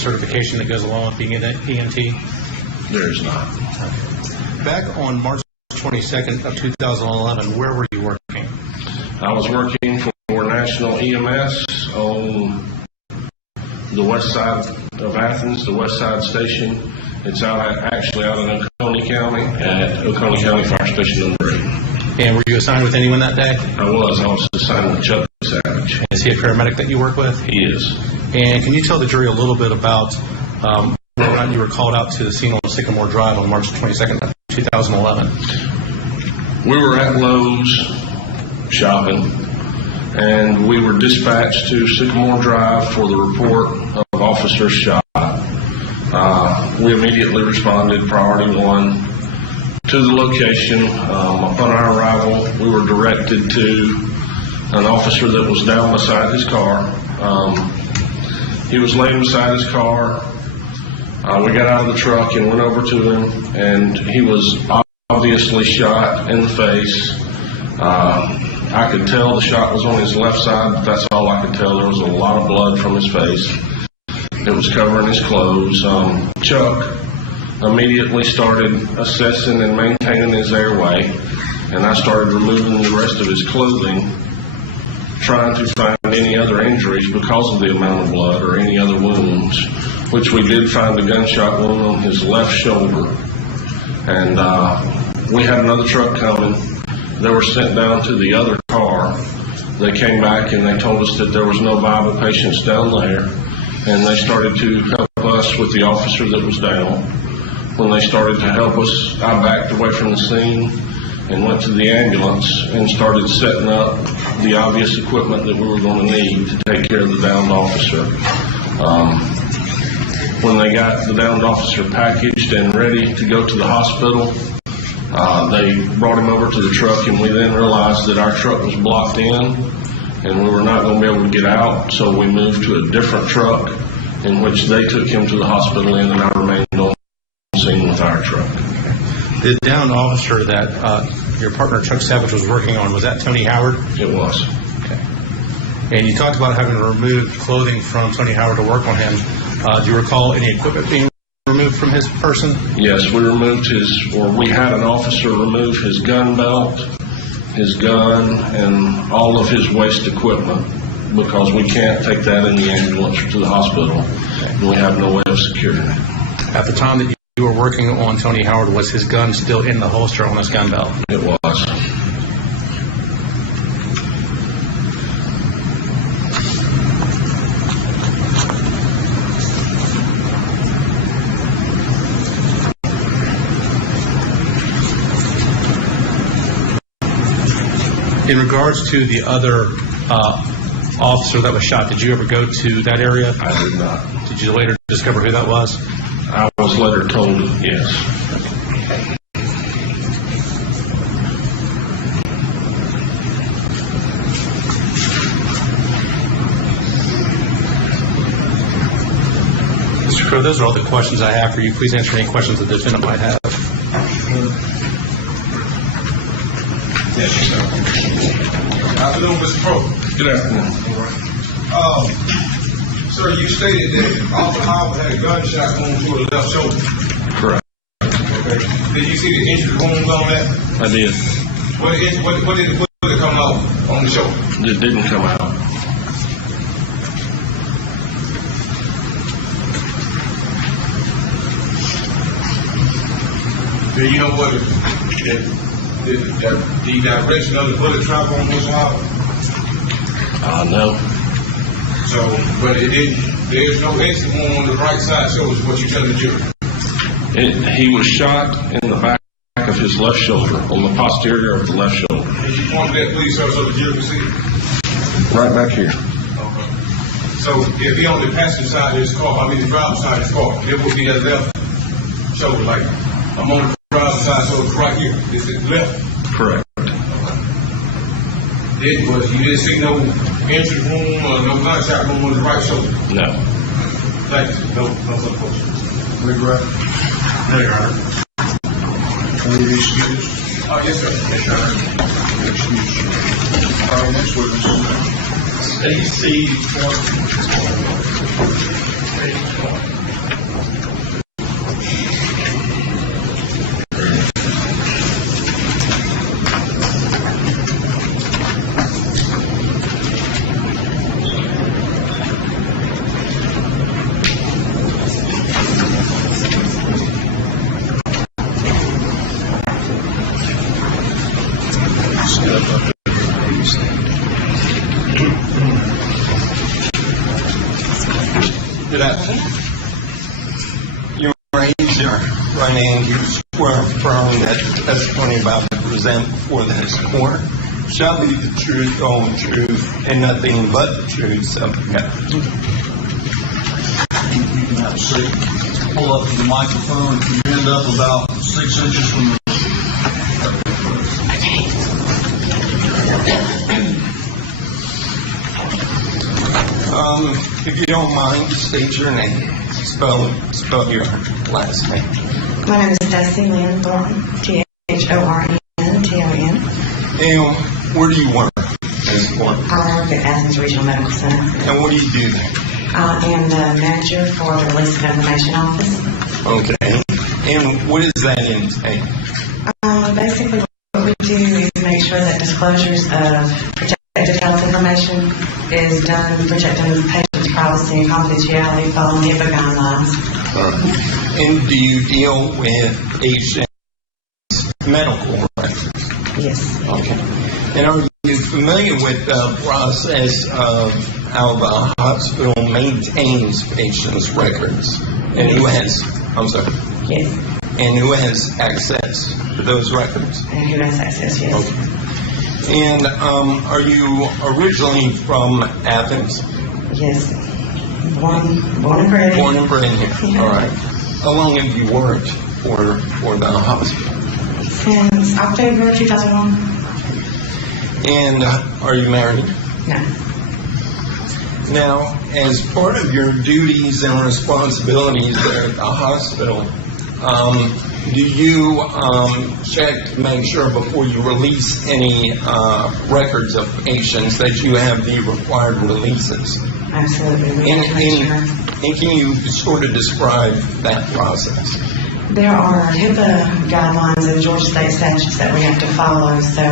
certification that goes along with being an EMT? There is not. Okay. Back on March 22nd of 2011, where were you working? I was working for National EMS on the west side of Athens, the west side station. It's actually out in Oconee County at Oconee County Fire Station number 8. And were you assigned with anyone that day? I was assigned with Chuck Savage. Is he a paramedic that you work with? He is. And can you tell the jury a little bit about whether or not you were called out to the scene on Sycamore Drive on March 22nd of 2011? We were at Lowe's shopping, and we were dispatched to Sycamore Drive for the report of officers shot. We immediately responded, priority 1, to the location. Upon our arrival, we were directed to an officer that was down beside his car. He was laying beside his car. We got out of the truck and went over to him, and he was obviously shot in the face. I could tell the shot was on his left side, but that's all I could tell. There was a lot of blood from his face. It was covering his clothes. Chuck immediately started assessing and maintaining his airway, and I started removing the rest of his clothing, trying to find any other injuries because of the amount of blood or any other wounds, which we did find a gunshot wound on his left shoulder. And we had another truck coming. They were sent down to the other car. They came back and they told us that there was no viable patients down there, and they started to help us with the officer that was down. When they started to help us, I backed away from the scene and went to the ambulance and started setting up the obvious equipment that we were going to need to take care of the downed officer. When they got the downed officer packaged and ready to go to the hospital, they brought him over to the truck, and we then realized that our truck was blocked in and we were not going to be able to get out, so we moved to a different truck in which they took him to the hospital in, and I remained on scene with our truck. The downed officer that your partner Chuck Savage was working on, was that Tony Howard? It was. Okay. And you talked about having to remove clothing from Tony Howard to work on him. Do you recall any equipment being removed from his person? Yes, we had an officer remove his gun belt, his gun, and all of his waste equipment, because we can't take that in the ambulance to the hospital, and we have no way of securing it. At the time that you were working on Tony Howard, was his gun still in the holster on his gun belt? It was. In regards to the other officer that was shot, did you ever go to that area? I did not. Did you later discover who that was? I was later told yes. Mr. Crow, those are all the questions I have for you. Please answer any questions the defendant might have. Yes, sir. Afternoon, Mr. Crow. Good afternoon. Sir, you stated that Officer Howard had a gunshot wound to the left shoulder. Correct. Okay. Did you see the injury wounds on that? I did. What did it come out on the shoulder? It didn't come out. Do you know what the direction of the bullet travel on Mr. Howard? No. So, but it didn't. There's no exit wound on the right side shoulder, is what you telling the jury. He was shot in the back of his left shoulder, on the posterior of the left shoulder. Can you point that, please, sir, so the jury can see it? Right back here. Okay. So, if he on the passenger side of his car, the driver's side of his car, it would be that left shoulder, like, I'm on the driver's side, so it's right here. It's the left. Correct. You didn't see no entry wound or no gunshot wound on the right shoulder? No. Thank you. No further questions. Regret? No, Your Honor. Any excuse? Yes, sir. Yes, Your Honor. Excuse. Next witness. AC 20. You raise your right hand. You swear affirm that the testimony about to present before this court shall be the truth, the whole truth, and nothing but the truth. So, yeah. You can have a seat. Pull up to the microphone. If you end up about 6 inches from the if you don't mind, state your name. Spell your last name. My name is Stacy Lynn Thornton, Thornton. And where do you work? I work at Athens Regional Medical Center. And what do you do there? I am the manager for the Release of Information Office. Okay. And what does that entail? Basically, what we do is make sure that disclosures of protected health information is done protecting the patient's privacy and confidentiality following HIPAA guidelines. And do you deal with patients' medical records? Yes. Okay. And are you familiar with the process of how the hospital maintains patients' records? And who has, Yes. And who has access to those records? And who has access, yes. Okay. And are you originally from Athens? Yes. Born and bred. Born and bred here. Yeah. All right. How long have you worked for the hospital? Since October 2001. And are you married? No. Now, as part of your duties and responsibilities there at the hospital, do you check to make sure before you release any records of patients that you have the required releases? Absolutely. We have to make sure. And can you sort of describe that process? There are HIPAA guidelines and Georgia state statutes that we have to follow. So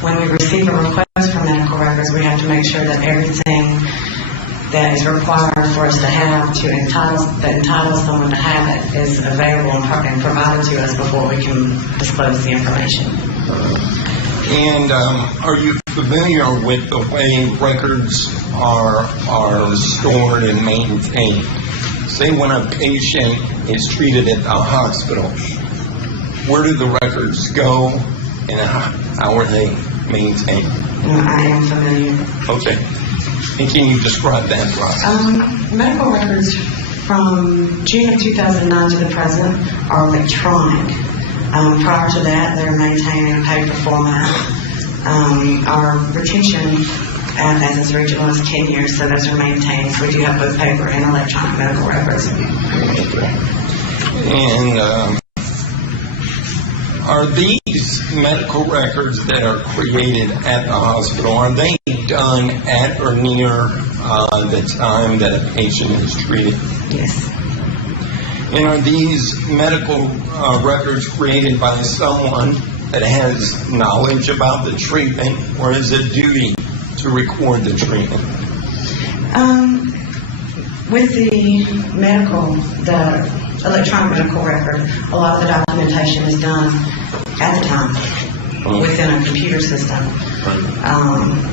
when we receive a request for medical records, we have to make sure that everything that is required for us to have that entitles someone to have it is available and provided to us before we can disclose the information. And are you familiar with the way records are stored and maintained? Say when a patient is treated at the hospital, where do the records go and how are they maintained? I am familiar. Okay. And can you describe that process? Medical records from June of 2009 to the present are electronic. Prior to that, they're maintained in a paper format. Our retention at Athens Regional is 10 years, so those are maintained. So we do have both paper and electronic medical records. And are these medical records that are created at the hospital, are they done at or near the time that a patient is treated? Yes. And are these medical records created by someone that has knowledge about the treatment, or is it duty to record the treatment? With the electronic medical record, a lot of the documentation is done at the time within a computer system.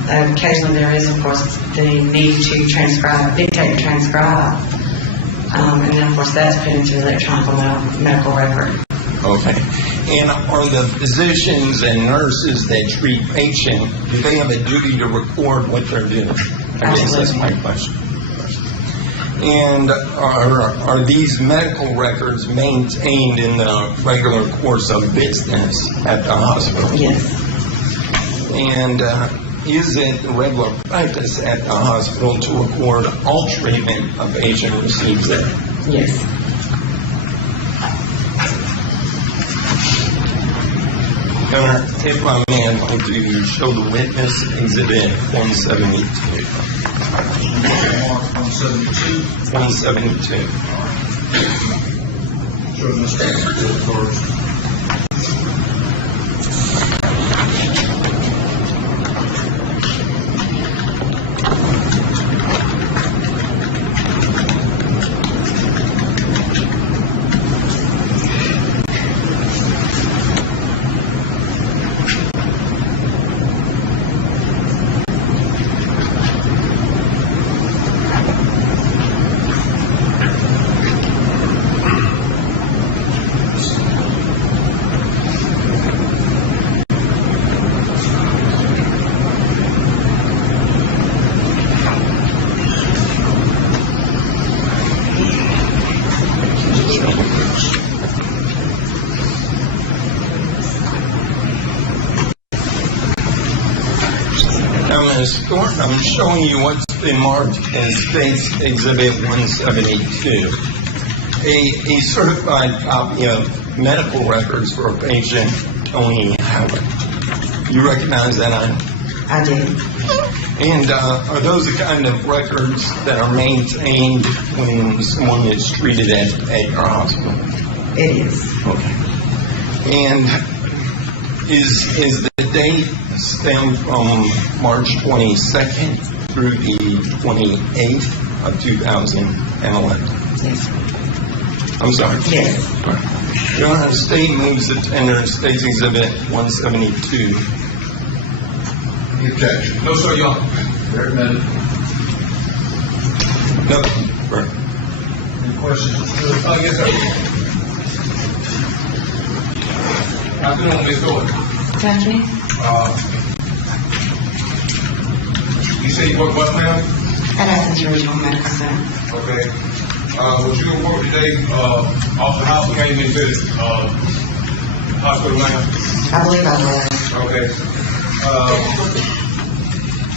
Occasionally there is, of course, the need to dictate and transcribe. And then, of course, that's put into the electronic medical record. Okay. And are the physicians and nurses that treat patients, do they have a duty to record what they're doing? I guess that's my question. And are these medical records maintained in the regular course of business at the hospital? Yes. And is it the regular practice at the hospital to record all treatment a patient receives there? Yes. If I may, I'd like to show the witness Exhibit 172. 172. show Mr. first. Stuart, I'm showing you what's been marked as State's Exhibit 172. A certified copy of medical records for a patient, Tony Howard. You recognize that item? I do. And are those the kind of records that are maintained when someone is treated at your hospital? It is. Okay. And is the date stem from March 22nd through the 28th of 2011? Yes. I'm sorry. Yes. Your Honor, the state moves the tender State's Exhibit 172. Objection. No, sir, Your Honor. Very minute. No. Any questions? Yes, sir. Afternoon, Ms. Gordon. Good afternoon. You say you work what, ma'am? At Athens Regional Medical Center. Okay. Was you at work today, off the house came into the, hospital, ma'am? I believe I was. Okay.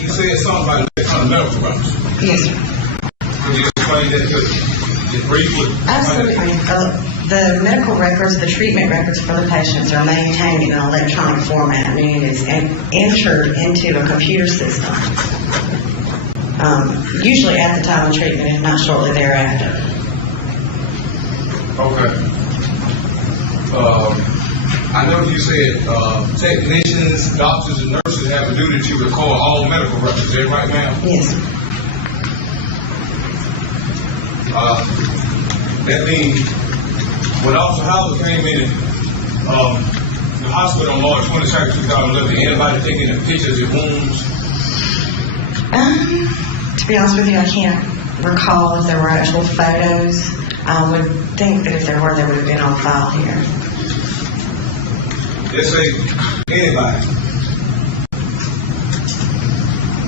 You said something about electronic medical records. Yes, sir. Could you explain that to us briefly? Absolutely. The medical records, the treatment records for the patients are maintained in an electronic format, meaning it's entered into a computer system. Usually at the time of treatment and not shortly thereafter. Okay. I know you said technicians, doctors, and nurses have a duty to record all medical records. Is that right, ma'am? Yes. That means when Officer Howard came in the hospital on March 22nd, 2011, anybody taking the pictures of wounds? To be honest with you, I can't recall if there were actual photos. I would think that if there were, they would have been on file here. Let's say anybody.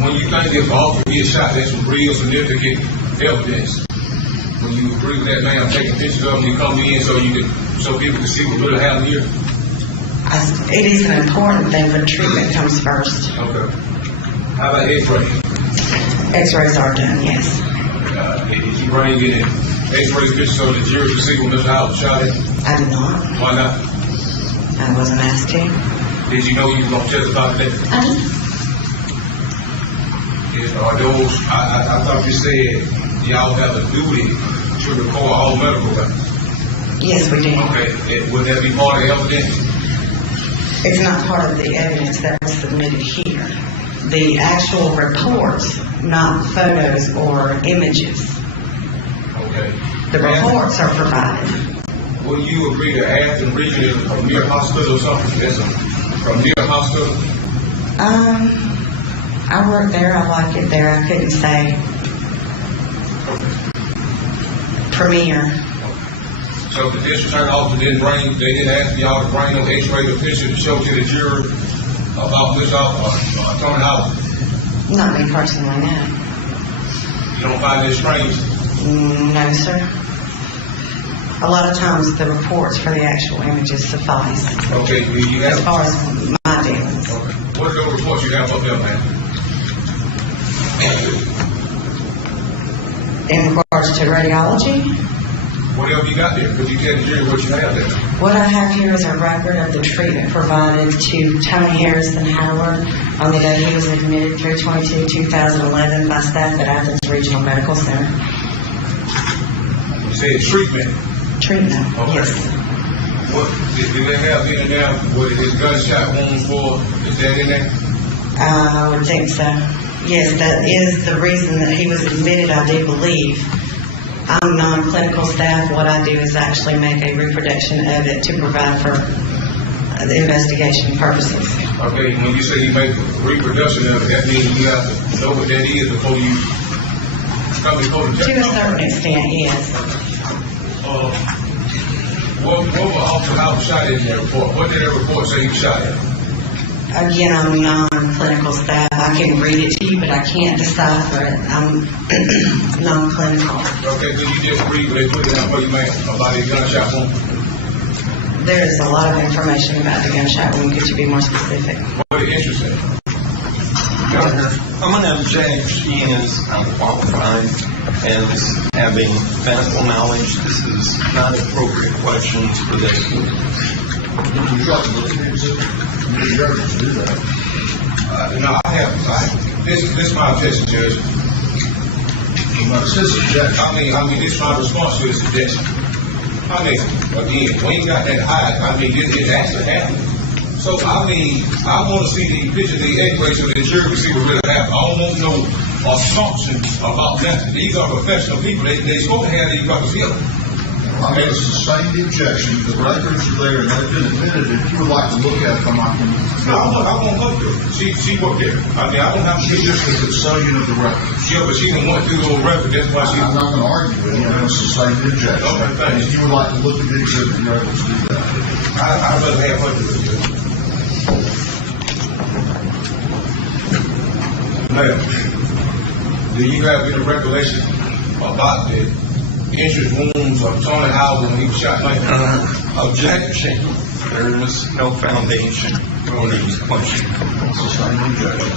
When you think if officer gets shot, that's some real significant evidence. When you agree with that man taking pictures of him, you come in so people can see what really happened here. It is an important thing, but treatment comes first. Okay. How about X-ray? X-rays are done, yes. Did you bring in X-ray pictures so the jury could see what Mr. Howard shot at? I did not. Why not? I wasn't asked to. Did you know you were going to testify today? Are those, I thought you said y'all have a duty to record all medical records. Yes, we do. Okay, would that be part of the evidence? It's not part of the evidence that was submitted here. The actual reports, not photos or images. Okay. The reports are provided. Will you agree to Athens Regional is a premier hospital or something? That's a premier hospital? I work there. I like it there. I couldn't say premier. So the district attorney officer they didn't ask y'all to bring no X-ray picture to show to the jury about this Attorney Howard? Not me personally, no. You don't find this strange? No, sir. A lot of times the reports for the actual images suffice. Okay, you have... As far as my dealings. Okay. What are those reports you have up there, man? In regards to radiology, Whatever you got there, could you tell the jury what you have there? what I have here is a record of the treatment provided to Tony Harrison Howard on the day he was admitted 3/22/2011 by staff at Athens Regional Medical Center. You said treatment. Treatment, Okay. yes. What did they have in there? What his gunshot wounds for? Is that in there? I would think so. Yes, that is the reason that he was admitted, I do believe. I'm non-clinical staff. What I do is actually make a reproduction of it to provide for the investigation purposes. Okay, when you say you make reproduction of it, that means you have to know what that is before you come before the To a judge. certain extent, yes. What was Officer Howard shot in that report? What did that report say he shot at? Again, I'm non-clinical staff. I can read it to you, but I can't decipher it. I'm non-clinical. Okay, so you just read what they put down for you, man, about his gunshot wound? There is a lot of information about the gunshot wound. Could you be more specific? What is interesting? I'm going to object. She is unqualified as having medical knowledge. This is not appropriate questions for this. Would you like to look at the exhibit? You're able to do that. No, I haven't. This is my objection, Judge. It says objection. I mean, this is my response to this objection. I mean, again, we ain't got that high. I mean, it actually happened. So, I mean, I want to see the picture of the x-ray so the jury can see what really happened. I don't want no assumptions about nothing. These are professional people. They're supposed to have these records here. I'm going to sustain the objection. The records are there and they've been admitted. If you would like to look at them, I can. No, I won't go through it. She worked there. I mean, I don't have to She's get just the custodian of the records. Yeah, but she didn't want to do those records. That's why she. I'm not going to argue with you. I'm going to sustain the objection. Okay, thank you. If you would like to look at the exhibit, you're able to do that. I'd rather have her do it. Now, do you have any recollection about the entrance wounds of Tony Howard when he was shot like that? Objection. There is no foundation for these questions. Sustain the objection.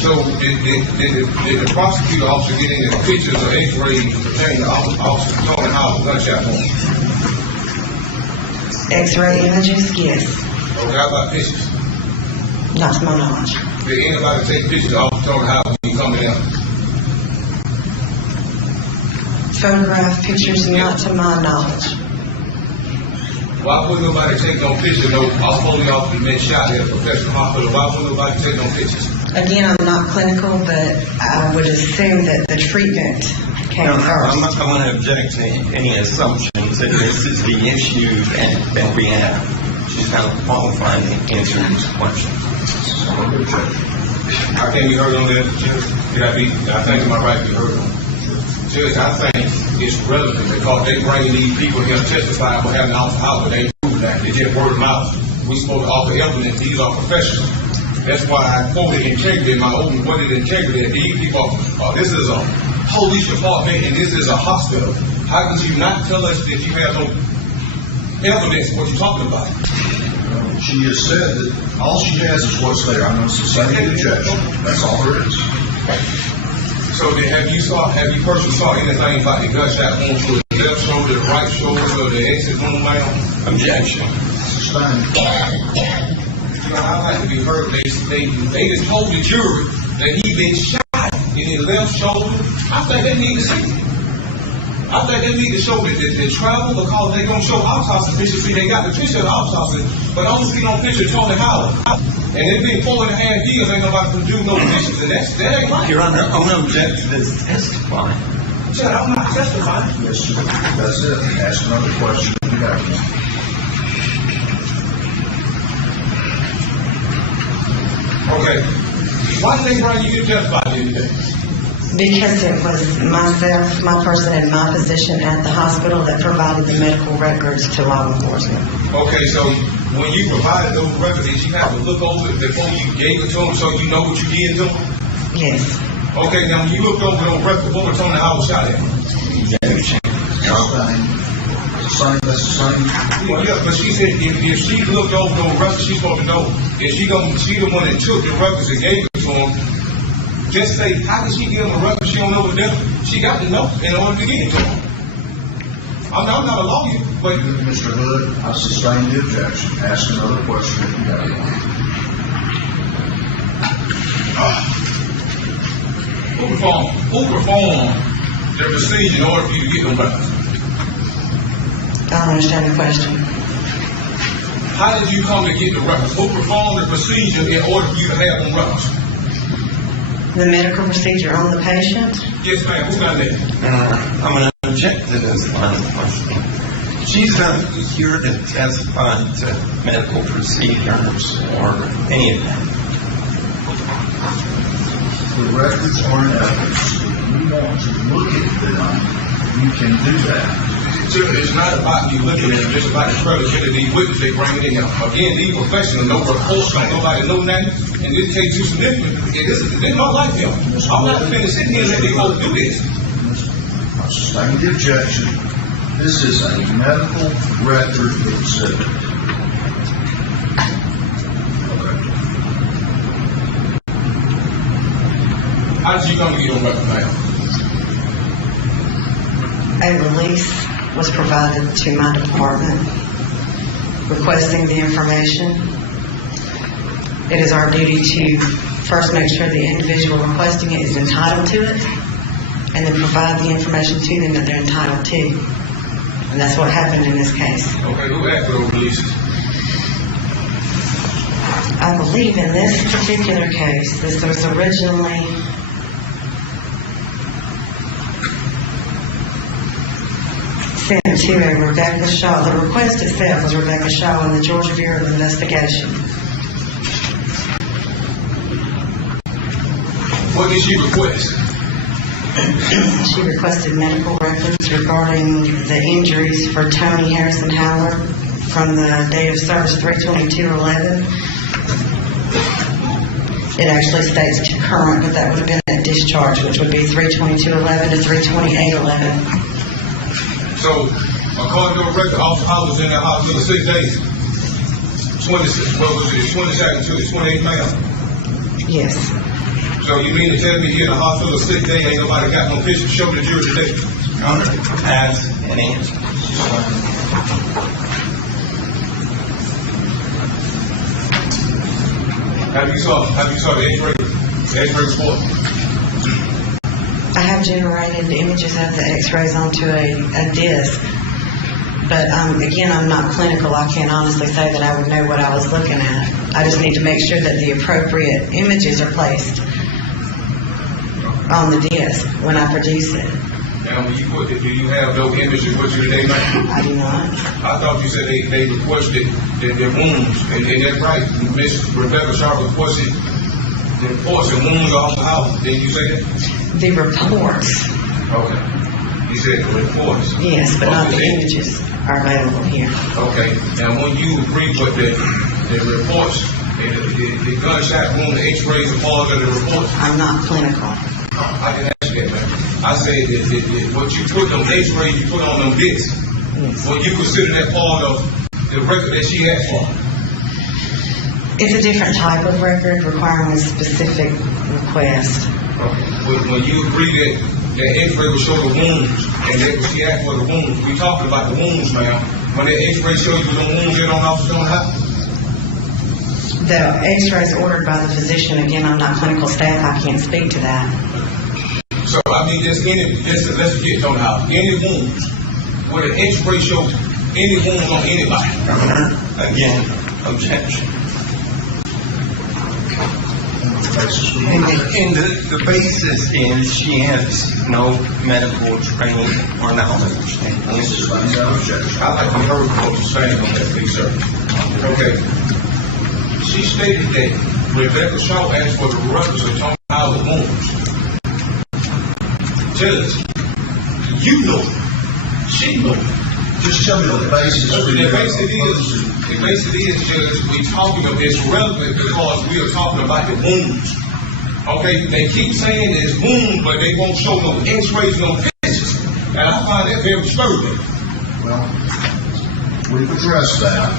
So, did the prosecutor officer get any pictures or x-rays pertaining to Officer Tony Howard's gunshot wound? X-ray images, yes. Okay, how about pictures? Not to my knowledge. Did anybody take pictures of Officer Tony Howard when he coming in? Photograph pictures, not to my knowledge. Why would nobody take no pictures? No, all police officers been shot at a professional hospital. Why would nobody take no pictures? Again, I'm not clinical, but I would assume that the treatment came No, first. I'm going to object to any assumptions that this is the issue that we have. She's not qualified to answer these questions. I can't be heard on that, Judge. I think it's my right to be heard on. Judge, I think it's relevant because they bring these people here to testify for having Officer Howard. They prove that. They just word of mouth. We supposed to offer evidence. These are professionals. That's why I quoted integrity in my open worded integrity. These people, this is a police department and this is a hospital. How could you not tell us that you have no evidence of what you're talking about? She has said that all she has is what's there. I'm going to sustain the objection. That's all there is. So then have you personally saw anything about the gunshot wound to the left shoulder, the right shoulder, or the exit wound, ma'am? Objection. Sustain. You know, I'd like to be heard. They just told the jury that he been shot in his left shoulder. I think they need to see it. I think they need to show that the travel because they're going to show autopsy pictures. See, they got the picture of the autopsy, but I don't see no picture of Tony Howard. And it's been 4.5 years, ain't nobody can do no pictures, and that ain't right. Your Honor, I'm going to object to this testifying. Judge, I'm not testifying. Yes, sir. That's it. Ask another question if you have one. Okay. Why did they bring you to testify here today? Because it was myself, my person in my position at the hospital that provided the medical records to law enforcement. Okay, so when you provided those records, did you have to look over it before you gave it to them so you know what you did to them? Yes. Okay, now when you looked over those records, what was Tony Howard shot at? Objection. Sustain. That's the same. Well, yeah, but she said if she looked over those records, she's supposed to know. If she the one that took the records and gave it to him, just say, how can she give him a record she don't know what they're doing? She got to know in order to get it to him. I'm not a lawyer, but Mr. Hood, I sustain the objection. Ask another question if you have one. who performed the procedure in order for you to get them records? I don't understand the question. How did you come to get the records? Who performed the procedure in order for you to have them records? The medical procedure on the patient? Yes, ma'am. Who got that? I'm going to object to this line of questioning. She's not here to testify to medical procedures or any of that. The records are in evidence. If you want to look at them, you can do that. It's not about you looking at them, it's about the credibility of these witnesses they bring in here. Again, these professionals, no reports, nobody know nothing, and this case too significant. This is not like them. I'm not finished sitting here and letting they go do this. I sustain the objection. This is a medical record exhibit. How did you come to get on record, ma'am? A release was provided to my department requesting the information. It is our duty to first make sure the individual requesting it is entitled to it, and then provide the information to them that they're entitled to. And that's what happened in this case. Okay, who asked for those releases? I believe in this particular case, this was originally sent to a Rebecca Shaw. The request itself was Rebecca Shaw in the Georgia Bureau of Investigation. What did she request? She requested medical records regarding the injuries for Tony Harrison Howard from the date of service 3/22/11. It actually states to current, but that would have been at discharge, which would be 3/22/11 to 3/28/11. So, according to the record, Officer Howard was in that hospital 6 days. 22nd to the 28th, ma'am? Yes. So you mean to tell me here in the hospital 6 days ain't nobody got no picture to show the jury today? As an answer. Have you saw the X-ray report? I have generated images of the x-rays onto a disc, but again, I'm not clinical. I can't honestly say that I would know what I was looking at. I just need to make sure that the appropriate images are placed on the disc when I produce it. Now, when you put it, do you have those images with you today, ma'am? I do not. I thought you said they requested their wounds, and that's right. Miss Rebecca Shaw requested the reports and wounds off the house. Didn't you say that? The reports, Okay. You said the reports. yes, but not the Okay. images are available here. Okay. Now, when you agree with the reports, and the gunshot wound, the X-rays are part of the reports, I'm not clinical. I didn't ask you that, ma'am. I said that what you put on X-rays, you put on them discs. Yes. Well, you consider that part of the record that she asked for. It's a different type of record requiring a specific request. When you agree that the X-ray will show the wounds, and that was she asked for the wounds, we talking about the wounds, ma'am. When that X-ray shows you the wounds, you don't officer on house. The x-rays ordered by the physician, again, I'm not clinical staff, I can't speak to that. So, I mean, let's get on the house. Any wounds, where the X-ray shows any wounds on anybody. Again, objection. And the basis is she has no medical training or knowledge. I like to hear what you're saying on that, please, sir. Okay. She stated that Rebecca Shaw asked for the records of Tony Howard wounds. Judge, you know it. She know it. Just tell me the basis. The basis is, Judge, we talking about it's relevant because we are talking about the wounds. Okay, they keep saying there's wounds, but they won't show no X-rays, no pictures. And I find that very disturbing. Well, we've addressed that.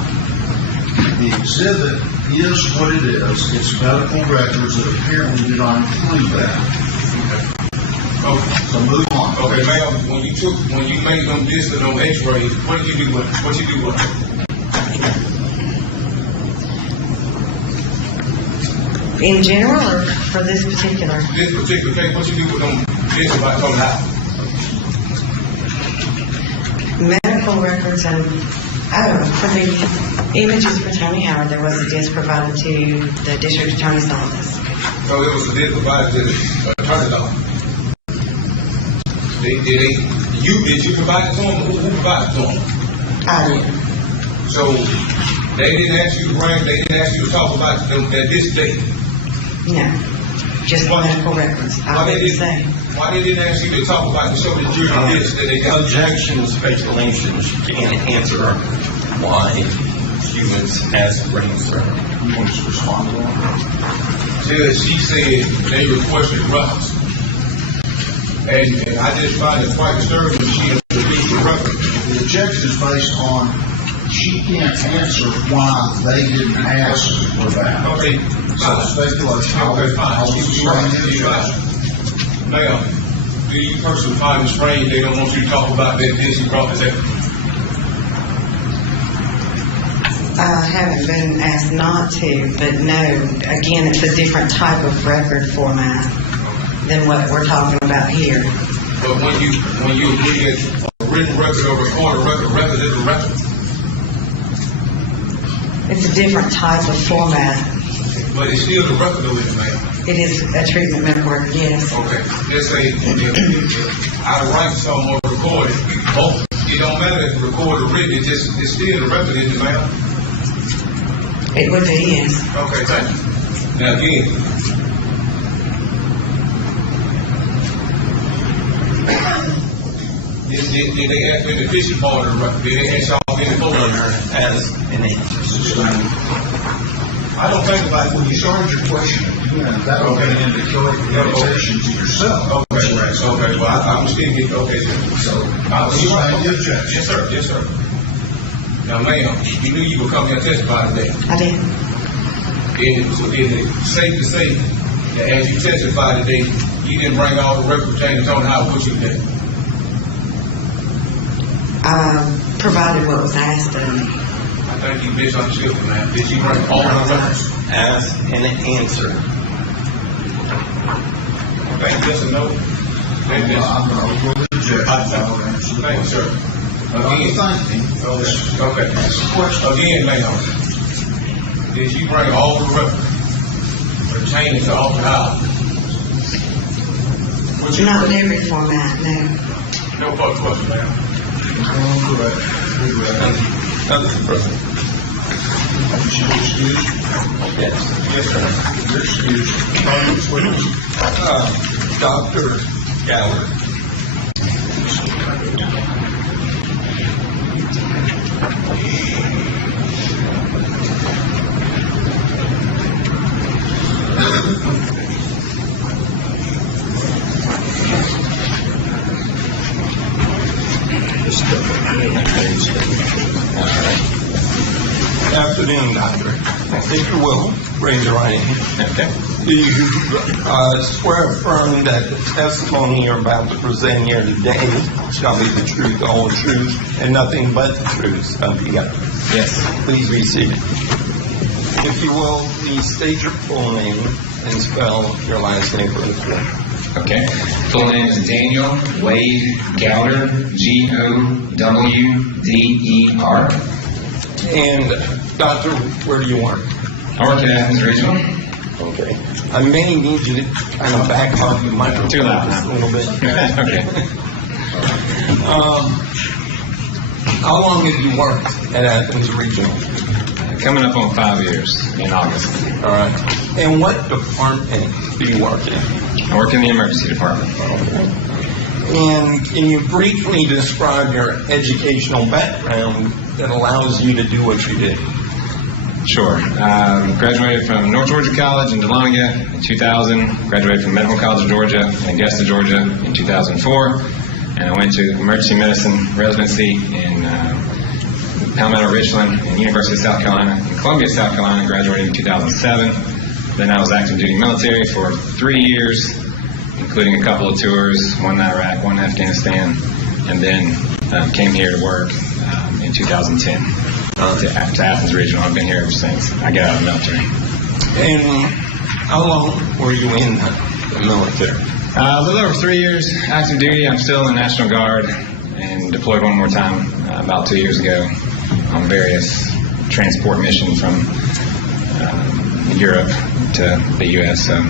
The exhibit is what it is. It's medical records that apparently do not include that. Okay. So move on. Okay, ma'am, when you made them discs and them X-rays, what did you do with it? What you do with it? In general, or for this particular? This particular case, what you do with them discs about Tony Howard? Medical records and, for the images for Tony Howard, there was a disc provided to the district attorney's office. So it was a disc provided to the attorney's office. Did you provide it to them? Who provided it to them? I did. So they didn't ask you to bring, they didn't ask you to talk about them at this date? No, just medical records. I wouldn't say. Why they didn't ask you to talk about the show the jury discs that they got? Objection, speculation. She can't answer why she was asked to bring this up. You want to respond to that? Judge, she said they requested records. And I just find it quite disturbing that she has released the record. The objection is based on she can't answer why they didn't ask for that. Okay, So speculation. okay, fine. I'll explain the She's objection. right. Now, do you personally find it strange they don't want you to talk about that this you brought this up? I haven't been asked not to, but no, again, it's a different type of record format than what we're talking about here. But when you agree that a written record or recorded record is a record. It's a different type of format. But it's still the record of it, man. It is a treatment record, yes. Okay, let's say I write something or record it. Oh, it don't matter if it's recorded or written, it's still the record, isn't it, ma'am? It would be, yes. Okay, thank you. Now again, did they ask me the fishing part of the record? Did they ask y'all any more? As an answer. I don't think about when you started your question, that will get into characterizations yourself. Okay, right, okay, well, I'm still getting, okay, so. Yes, sir, yes, sir. Now, ma'am, you knew you were coming here to testify today. I did. So is it safe to say that as you testified today, you didn't bring all the record pertaining on how to put you today? I provided what was asked of me. I think you misunderstood me, ma'am. Did you bring all the records? Ask and answer. Thank you, yes or no? Thank you, I'm going to go with the judge. I'll answer the thank you, sir. Again, okay. Again, ma'am. Did you bring all the records pertaining to all the house? Not in every format, no. No further question, ma'am. That's President. Yes. Yes, sir. You're excused. Dr. Gallagher. Afternoon, Doctor. If you will, raise your right hand. Okay. Do you swear affirm that the testimony you're about to present here today shall be the truth, the whole truth, and nothing but the truth? Yes. Please be seated. If you will, please state your full name and spell your last name for the court. Okay. Full name is Daniel Wade Gowder, Gowder. And Doctor, where do you work? I work at Athens Regional. Okay. I may need you to kind of back up the microphone Too loud just a now. little bit. Okay. How long have you worked at Athens Regional? Coming up on 5 years in August. All right. And what department do you work in? I work in the emergency department. And can you briefly describe your educational background that allows you to do what you do? Sure. Graduated from North Georgia College in Dahlonega in 2000. Graduated from Medical College of Georgia in Augusta, Georgia in 2004. And I went to emergency medicine residency in Palmetto Richland and University of South Carolina in Columbia, South Carolina. Graduated in 2007. Then I was active duty military for 3 years, including a couple of tours, one in Iraq, one in Afghanistan, and then came here to work in 2010 to Athens Regional. I've been here ever since I got out of the military. And how long were you in the military? A little over 3 years active duty. I'm still in the National Guard and deployed one more time about 2 years ago on various transport missions from Europe to the U.S. So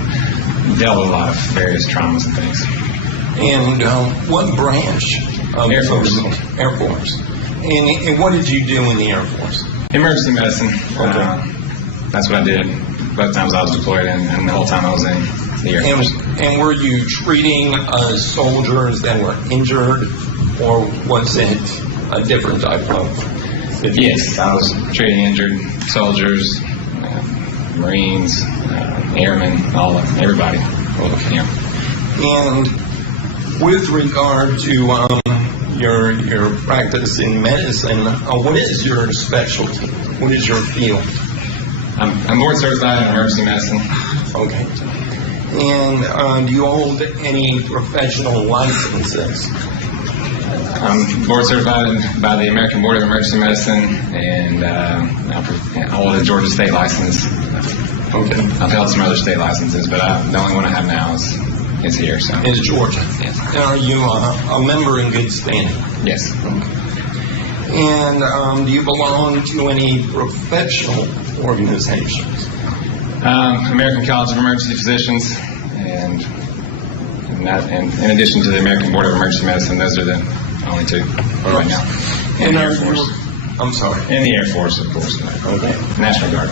dealt with a lot of various traumas and things. And what branch? Of Air Force. Air Force. And what did you do in the Air Force? Emergency medicine. Okay. That's what I did both times I was deployed in, and the whole time I was in the Air Force. And were you treating soldiers that were injured, or was it a different type of? Yes, I was treating injured soldiers, Marines, airmen, everybody. Yeah. And with regard to your practice in medicine, what is your specialty? What is your field? I'm board certified in emergency medicine. Okay. And do you hold any professional licenses? I'm board certified by the American Board of Emergency Medicine, and I hold a Georgia state license. Okay. I've held some other state licenses, but the only one I have now is here. So. Is Georgia? Yes. And are you a member in good standing? Yes. And do you belong to any professional organizations? American College of Emergency Physicians, and in addition to the American Board of Emergency Medicine, those are the only two right now. And the are Air Force. I'm sorry. And the Air Force, of course. Okay. National Guard.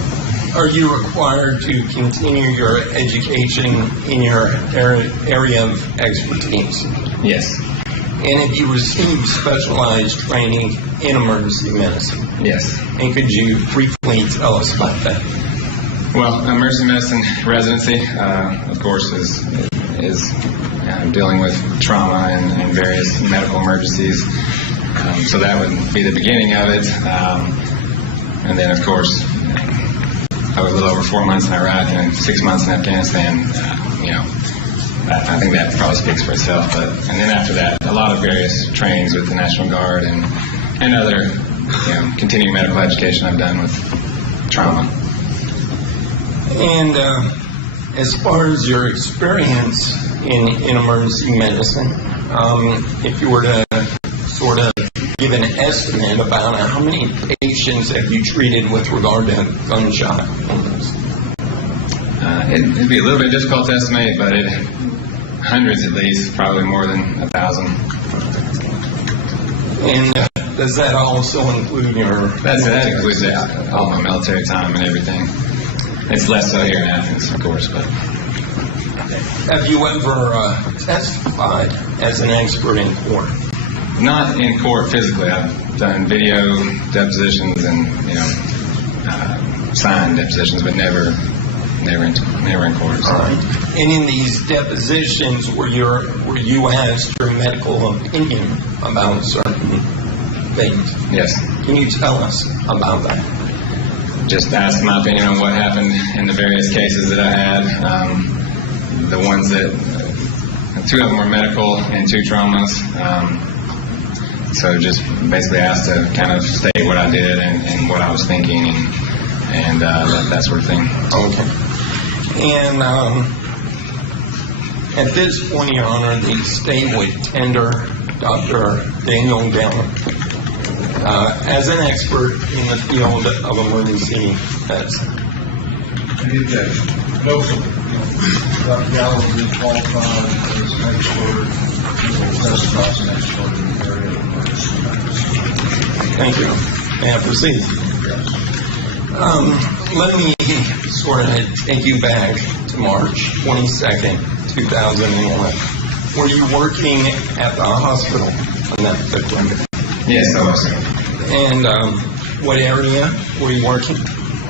Are you required to continue your education in your area of expertise? Yes. And have you received specialized training in emergency medicine? Yes. And could you briefly tell us about that? Well, emergency medicine residency, of course, is dealing with trauma and various medical emergencies. So that would be the beginning of it. And then, of course, I was a little over 4 months in Iraq and 6 months in Afghanistan. I think that probably speaks for itself. And then after that, a lot of various trainings with the National Guard and other continuing medical education I've done with trauma. And as far as your experience in emergency medicine, if you were to sort of give an estimate about how many patients have you treated with regard to gunshot wounds? It'd be a little bit difficult to estimate, but hundreds at least, probably more than 1,000. And does that also include your... That includes all my military time and everything. It's less so here in Athens, of course, but... Have you ever testified as an expert in court? Not in court physically. I've done video depositions and, signed depositions, but never in court. So. All right. And in these depositions, were you asked your medical opinion about certain things? Yes. Can you tell us about that? Just asked my opinion on what happened in the various cases that I had. The ones that, 2 of them were medical and 2 traumas. So just basically asked to kind of state what I did and what I was thinking and that sort of thing. Okay. And at this point, Your Honor, the state would tender Dr. Daniel Elmer as an expert in the field of emergency medicine. Any objection? No, sir. Dr. Gallo will be qualified as an expert. He will testify as an expert in the area of emergency medicine. Thank you. May I proceed? Let me sort of take you back to March 22nd, 2011. Were you working at the hospital on that particular day? Yes, I was. And what area were you working?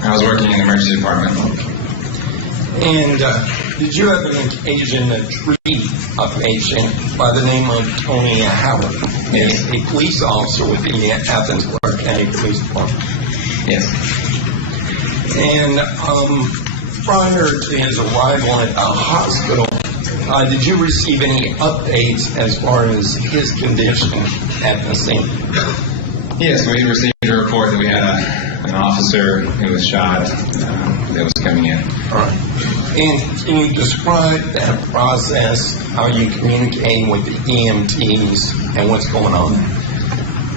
I was working in the emergency department. And did you have an occasion to treat a patient by the name of Tony Howard, a police officer with the Athens County Police Department? Yes. And prior to his arrival at the hospital, did you receive any updates as far as his condition at the scene? Yes, we received a report that we had an officer who was shot that was coming in. All right. And can you describe that process, how you communicate with the EMTs and what's going on?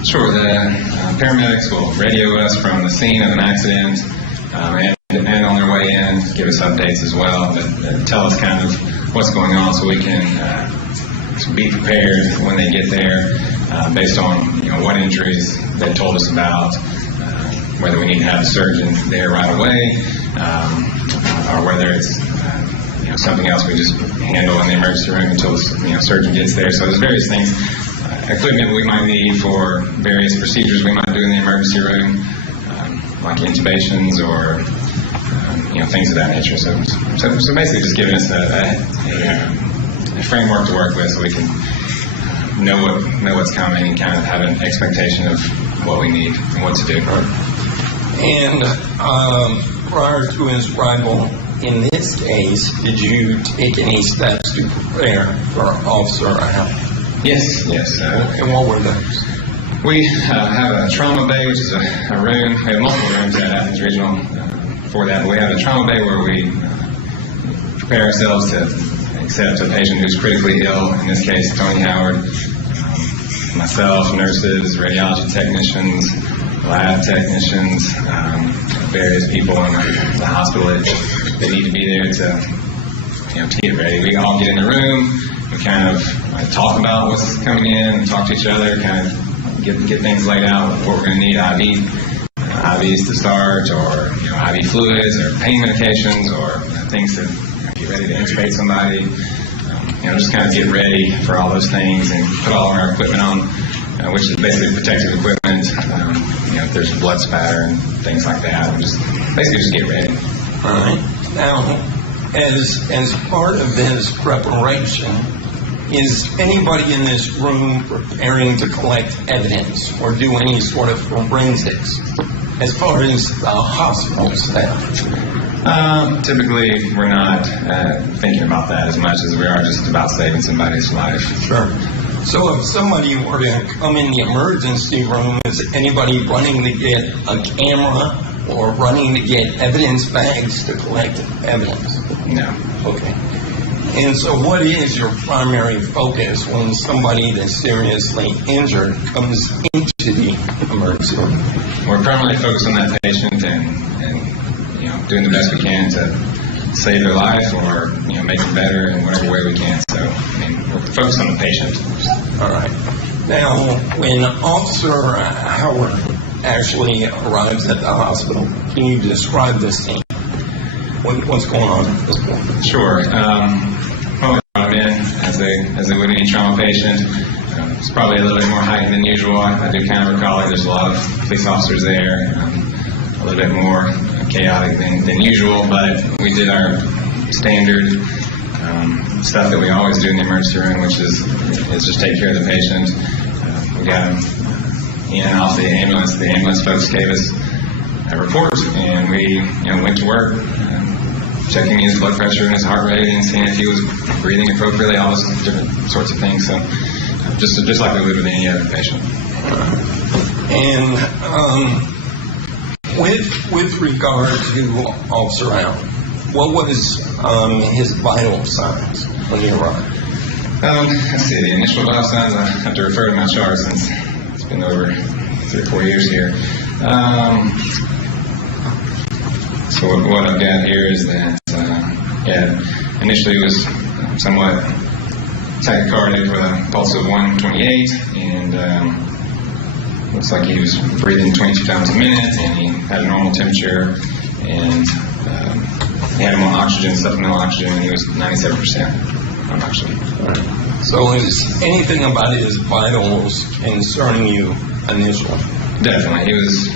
Sure. The paramedics will radio us from the scene of an accident and on their way in, give us updates as well, that tell us kind of what's going on so we can be prepared when they get there based on what injuries they told us about, whether we need to have a surgeon there right away, or whether it's something else we just handle in the emergency room until the surgeon gets there. So there's various things, equipment we might need for various procedures we might do in the emergency room, like intubations or things of that nature. So basically just giving us a framework to work with so we can know what's coming and kind of have an expectation of what we need and what to do. And prior to his arrival in this case, did you take any steps to prepare for Officer Al? Yes. And what were those? We have a trauma bay, which is a room. We have multiple rooms at Athens Regional for that. But we have a trauma bay where we prepare ourselves to accept a patient who's critically ill. In this case, Tony Howard. Myself, nurses, radiology technicians, lab technicians, various people in the hospital that need to be there to get ready. We all get in the room. We kind of talk about what's coming in, talk to each other, kind of get things laid out, what we're going to need, IVs to start, or IV fluids, or pain medications, or things to get ready to intubate somebody. Just kind of get ready for all those things and put all our equipment on, which is basically protective equipment. If there's blood spatter and things like that, we just get ready. All right. Now, as part of this preparation, is anybody in this room preparing to collect evidence or do any sort of forensics as far as the hospital staff? Typically, we're not thinking about that as much as we are just about saving somebody's life. Sure. So if somebody were to come in the emergency room, is anybody running to get a camera or running to get evidence bags to collect evidence? No. Okay. And so what is your primary focus when somebody that's seriously injured comes into the emergency room? We're primarily focused on that patient and doing the best we can to save their life or make it better in whatever way we can. So we're focused on the patient. All right. Now, when Officer Howard actually arrives at the hospital, can you describe the scene? What's going on at this point? Sure. Well, we brought him in as they would any trauma patient. It's probably a little bit more heightened than usual. I do kind of recall there's a lot of police officers there, a little bit more chaotic than usual, but we did our standard stuff that we always do in the emergency room, which is just take care of the patient. We got him in and off the ambulance. The ambulance folks gave us a report, and we went to work, checking his blood pressure and his heart rate and seeing if he was breathing appropriately, all those different sorts of things. So just like we would with any other patient. And with regard to Officer Al, what was his vital signs when he arrived? Let's see, the initial vital signs, I have to refer to my chart since it's been over 3 or 4 years here. So what I've got here is that, initially it was somewhat tachycardic with a pulse of 128, and looks like he was breathing 22 times a minute, and he had a normal temperature, and he had him on oxygen, supplemental oxygen, and he was 97% on oxygen. So is anything about his vitals concerning you initially? Definitely. He was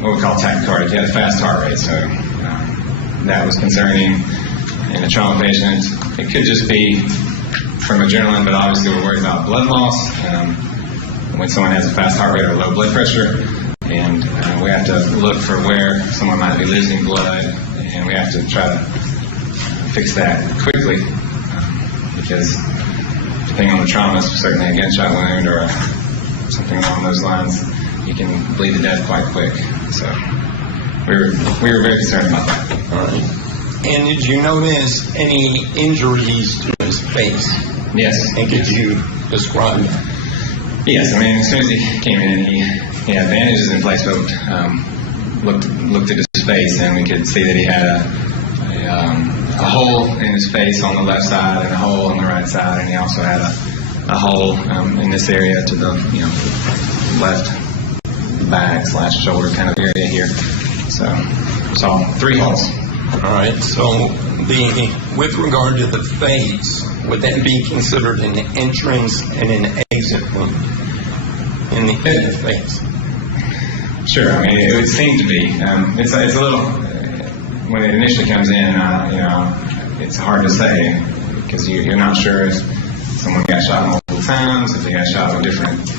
what we call tachycardic. He had a fast heart rate, so that was concerning in a trauma patient. It could just be from adrenaline, but obviously we're worried about blood loss when someone has a fast heart rate or low blood pressure, and we have to look for where someone might be losing blood, and we have to try to fix that quickly because depending on the trauma, certainly a gunshot wound or something along those lines, you can bleed to death quite quick. So we were very concerned about that. All right. And did you notice any injuries to his face? Yes. And could you describe that? Yes. I mean, as soon as he came in, he had bandages in place, but looked at his face, and we could see that he had a hole in his face on the left side and a hole on the right side, and he also had a hole in this area to the left back / shoulder kind of area here. So 3 holes. All right. So with regard to the face, would that be considered an entrance and an exit wound in the face? Sure. I mean, it would seem to be. It's a little when it initially comes in. It's hard to say because you're not sure if someone got shot multiple times, if they got shot with different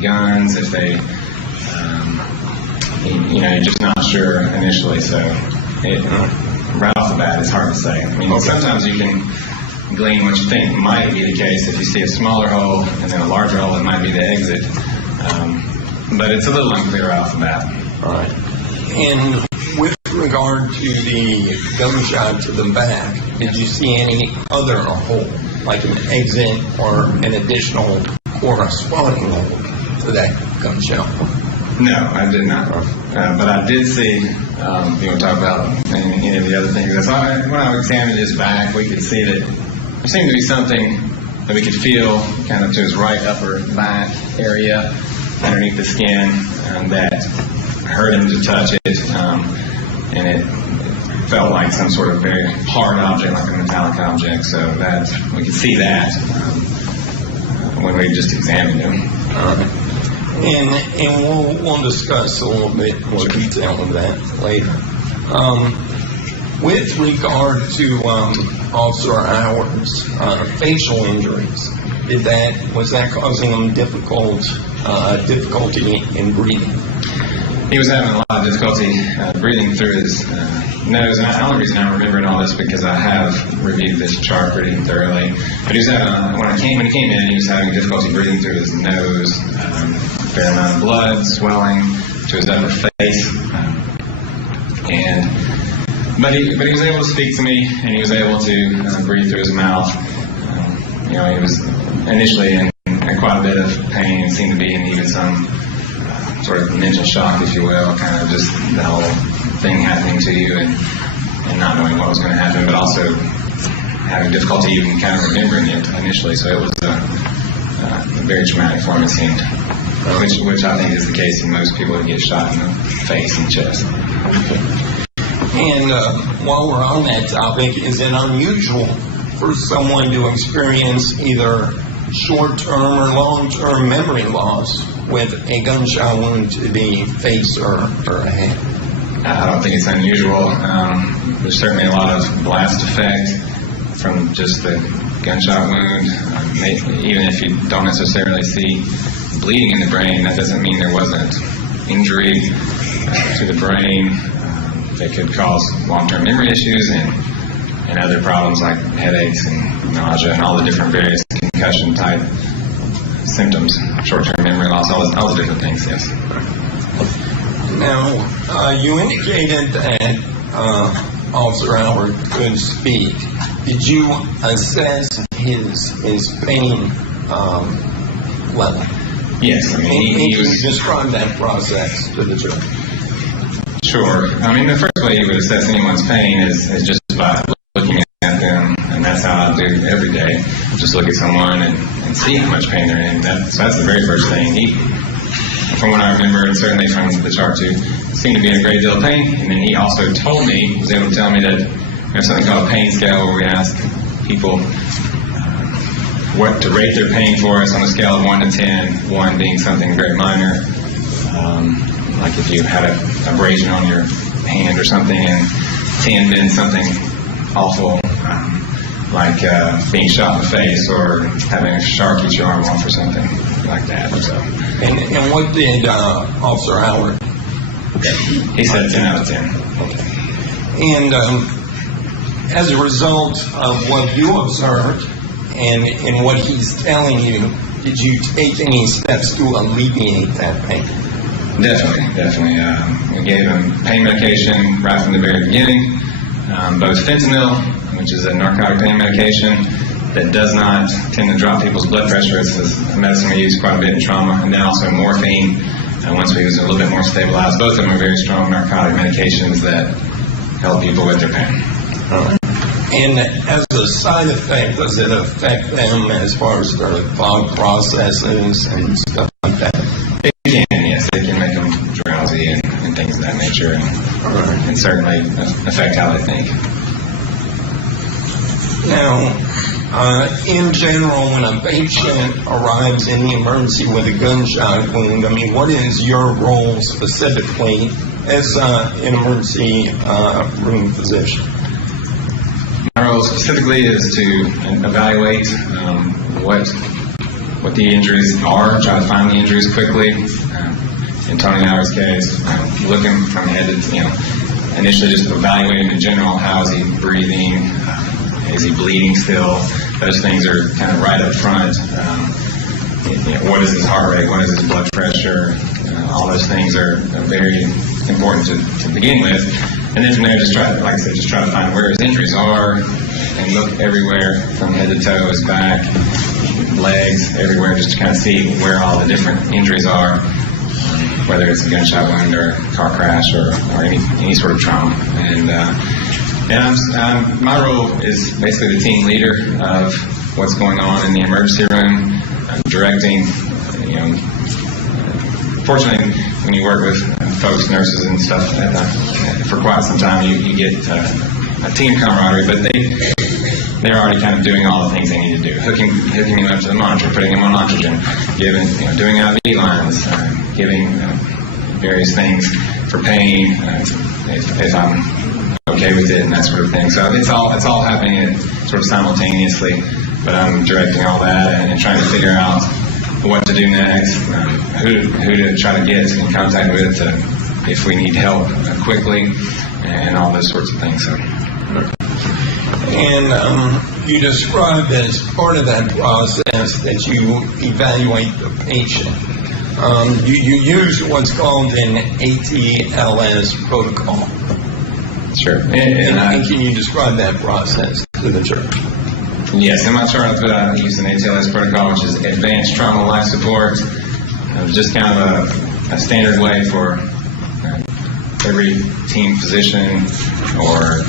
guns, if they, you're just not sure initially. So right off the bat, it's hard to say. I mean, sometimes you can glean what you think might be the case. If you see a smaller hole and then a larger hole, it might be the exit. But it's a little unclear right off the bat. All right. And with regard to the gunshot to the back, did you see any other hole, like an exit or an additional corresponding hole to that gunshot? No, I did not. But I did see, you want to talk about any of the other things. When I examined his back, we could see that there seemed to be something that we could feel kind of to his right upper back area underneath the skin that hurt him to touch it. And it felt like some sort of very hard object, like a metallic object. So that we could see that when we just examined him. And we'll discuss a little bit more detail of that later. With regard to Officer Howard's facial injuries, was that causing him difficulty in breathing? He was having a lot of difficulty breathing through his nose. And the only reason I remembered all this because I have reviewed this chart pretty thoroughly. But he was having, when he came in, he was having difficulty breathing through his nose, a fair amount of blood, swelling to his upper face. But he was able to speak to me, and he was able to breathe through his mouth. He was initially in quite a bit of pain, seemed to be in even some sort of mental shock, if you will, kind of just the whole thing happening to you and not knowing what was going to happen, but also having difficulty even kind of remembering it initially. So it was very traumatic for him, it seemed, which I think is the case in most people who get shot in the face and chest. And while we're on that topic, is it unusual for someone to experience either short-term or long-term memory loss with a gunshot wound to the face or a head? I don't think it's unusual. There's certainly a lot of blast effect from just the gunshot wound. Even if you don't necessarily see bleeding in the brain, that doesn't mean there wasn't injury to the brain that could cause long-term memory issues and other problems like headaches and nausea and all the different various concussion type symptoms, short-term memory loss, all the different things, yes. Now, you indicated that Officer Howard could speak. Did you assess his pain level? Yes, I mean, he was... describe that process to the jury. Sure. I mean, the first way you would assess anyone's pain is just by looking at them, and that's how I do every day. Just look at someone and see how much pain they're in. So that's the very first thing. From what I remember, and certainly from the chart too, seemed to be in a great deal of pain. And then he also told me, was able to tell me that there's something called a pain scale where we ask people what to rate their pain for us on a scale of 1 to 10, 1 being something very minor. Like if you had a abrasion on your hand or something, and 10 being something awful, like being shot in the face or having a shark eat your arm off or something like that. So. And what did Officer Howard? He said 10 out of 10. Okay. And as a result of what you observed and what he's telling you, did you take any steps to alleviate that pain? Definitely. We gave him pain medication right from the very beginning, both fentanyl, which is a narcotic pain medication that does not tend to drop people's blood pressure. It's a medicine we use quite a bit in trauma, and then also morphine. Once we was a little bit more stabilized, both of them are very strong narcotic medications that help people with their pain. And as a side effect, does it affect them as far as their thought processes and stuff like that? It can, yes. It can make them drowsy and things of that nature, and certainly affect how they think. Now, in general, when a patient arrives in the emergency with a gunshot wound, I mean, what is your role specifically as an emergency room physician? My role specifically is to evaluate what the injuries are, try to find the injuries quickly. In Tony Howard's case, looking from head to, initially just evaluating in general, how is he breathing, is he bleeding still? Those things are kind of right up front. What is his heart rate? What is his blood pressure? All those things are very important to begin with. And then from there, just try to find where his injuries are and look everywhere from head to toe, his back, legs, everywhere, just to kind of see where all the different injuries are, whether it's a gunshot wound or a car crash or any sort of trauma. And my role is basically the team leader of what's going on in the emergency room. I'm directing, fortunately, when you work with folks, nurses and stuff for quite some time, you get a team camaraderie, but they're already kind of doing all the things they need to do, hooking him up to the monitor, putting him on oxygen, doing IV lines, giving various things for pain, if I'm okay with it and that sort of thing. So it's all happening sort of simultaneously, but I'm directing all that and trying to figure out what to do next, who to try to get in contact with if we need help quickly, and all those sorts of things. So. And you described as part of that process that you evaluate the patient. You use what's called an ATLS protocol. Sure. And can you describe that process to the church? Yes, in my chart I use an ATLS protocol, which is Advanced Trauma Life Support. Just kind of a standard way for every team physician or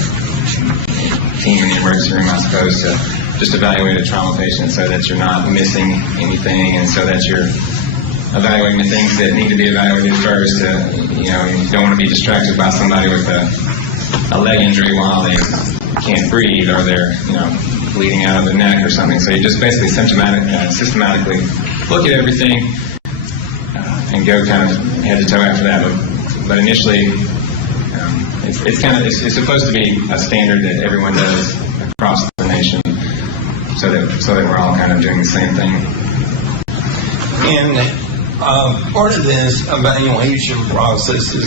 team in the emergency room, I suppose, to just evaluate a trauma patient so that you're not missing anything and so that you're evaluating the things that need to be evaluated first. You don't want to be distracted by somebody with a leg injury while they can't breathe or they're, bleeding out of the neck or something. So you just basically systematically look at everything and go kind of head to toe after that. But initially, it's supposed to be a standard that everyone does across the nation, so that we're all kind of doing the same thing. And part of this evaluation process is